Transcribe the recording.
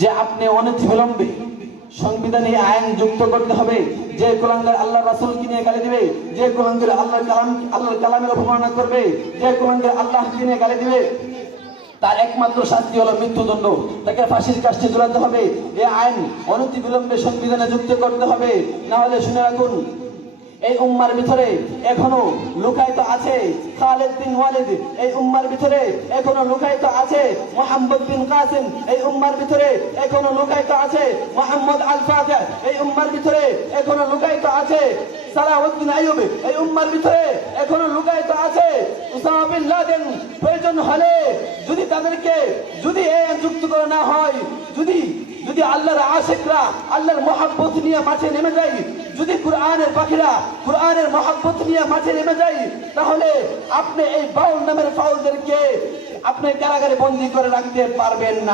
যে আপনি অনতিবিলম্বে সংবিধানে আইন যুক্ত করতে হবে। যে কুলাঙ্গার আল্লাহ রাসূলকে নিয়ে গালি দিবে, যে কুলাঙ্গার আল্লাহর কালামের অপমাননা করবে, যে কুলাঙ্গার আল্লাহকে নিয়ে গালি দিবে, তার একমাত্র শাস্তি হলো মৃত্যুদণ্ড। তাকে ফাঁসির কাষ্ঠে ঝুলাতে হবে। এই আইন অনতিবিলম্বে সংবিধানে যুক্ত করতে হবে। না হলে শুনে রাখুন, এই উম্মার ভিতরে এখনো লুকায়িত আছে খালিদ বিন ওয়ালিদ, এই উম্মার ভিতরে এখনো লুকায়িত আছে মুহাম্মদ বিন কাসিম, এই উম্মার ভিতরে এখনো লুকায়িত আছে মুহাম্মদ আল ফাতিহ, এই উম্মার ভিতরে এখনো লুকায়িত আছে সালাউদ্দিন আইয়ুব, এই উম্মার ভিতরে এখনো লুকায়িত আছে উসামা বিন লাদেন। প্রয়োজন হলে যদি তাদেরকে যদি যুক্ত করা না হয়, যদি আল্লাহর আশিকরা আল্লাহর মহব্বত নিয়ে মাঠে নেমে যায়, যদি কুরআনের পাখিরা কুরআনের মহব্বত নিয়ে মাঠে নেমে যায়, তাহলে আপনি এই বাউল নামের ফাউলদেরকে আপনি কারাগারে বন্দী করে রাখতে পারবেন না।